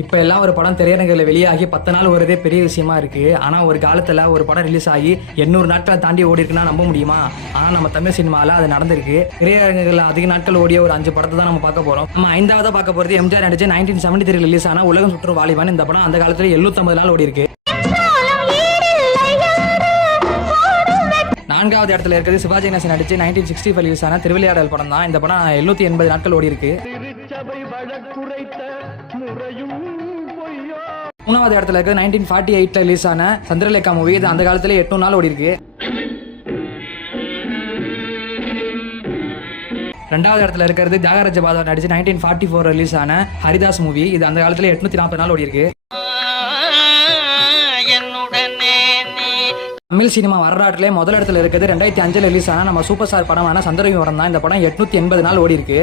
இப்போ எல்லாம் ஒரு படம் திரையரங்குகளில் வெளியாகி 10 நாள் வருதே பெரிய விஷயமா இருக்கு. ஆனா ஒரு காலத்துல ஒரு படம் ரிலீஸ் ஆகி 800 நாட்களை தாண்டி ஓடி இருக்குன்னா நம்ப முடியுமா? ஆனா நம்ம தமிழ் சினிமால அது நடந்திருக்கு. திரையரங்குகளில் அதிக நாட்கள் ஓடிய ஒரு 5 படத்தை தான் நம்ம பார்க்க போறோம். நம்ம 5ஆவதா பார்க்க போறது எம்ஜிஆர் நடிச்ச 1973 ரிலீஸ் ஆன உலகம் சுற்றும் வாலிபன். இந்த படம் அந்த காலத்துல 750 நாள் ஓடி இருக்கு. 4வது இடத்துல இருக்கிறது சிவாஜி கணேசன் நடிச்சு 1965 ரிலீஸ் ஆன திருவிளையாடல் படம் தான். இந்த படம் 780 நாட்கள் ஓடி இருக்கு. 3வது இடத்துல இருக்கிறது 1948 ரிலீஸ் ஆன சந்திரலேகா மூவி. இது அந்த காலத்துல 800 நாள் ஓடி இருக்கு. 2வது இடத்துல இருக்கிறது தியாகராஜ பாதர் நடிச்சு 1944 ரிலீஸ் ஆன ஹரிதாஸ் மூவி. இது அந்த காலத்துல 840 நாள் ஓடி இருக்கு. தமிழ் சினிமா வரலாற்றிலே முதல் இடத்துல இருக்கிறது 2005 ரிலீஸ் ஆன நம்ம சூப்பர் ஸ்டார் படமான சந்திரயூரம் தான். இந்த படம் 880 நாள் ஓடி இருக்கு.